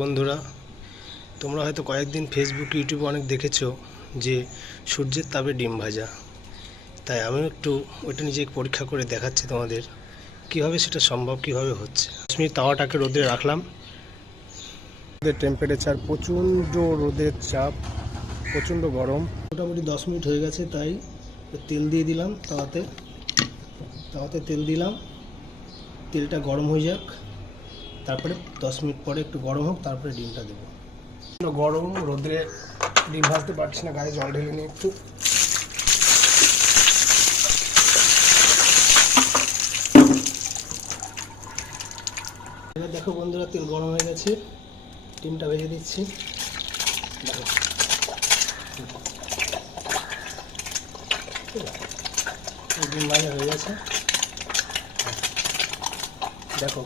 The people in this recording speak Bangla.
বন্ধুরা, তোমরা হয়তো কয়েকদিন ফেসবুক ইউটিউবে অনেক দেখেছো যে সূর্যের তাপে ডিম ভাজা। তাই আমিও একটু ওইটা নিজে পরীক্ষা করে দেখাচ্ছি তোমাদের কীভাবে সেটা সম্ভব, কীভাবে হচ্ছে। 10 মিনিট তাওয়াটাকে রোদে রাখলাম। রোদের টেম্পারেচার প্রচণ্ড, রোদের চাপ প্রচণ্ড গরম। মোটামুটি 10 মিনিট হয়ে গেছে, তাই তেল দিয়ে দিলাম তাওয়াতে তেল দিলাম। তেলটা গরম হয়ে যাক, তারপরে 10 মিনিট পরে একটু গরম হোক, তারপরে ডিমটা দেবো। গরম রোদে ডিম ভাজতে পারছি না, গায়ে জল ঢেলে নিই একটু। এবার দেখো বন্ধুরা, তেল গরম হয়ে গেছে, ডিমটা ভেজে দিচ্ছি। ডিম ভাজা হয়ে গেছে, দেখো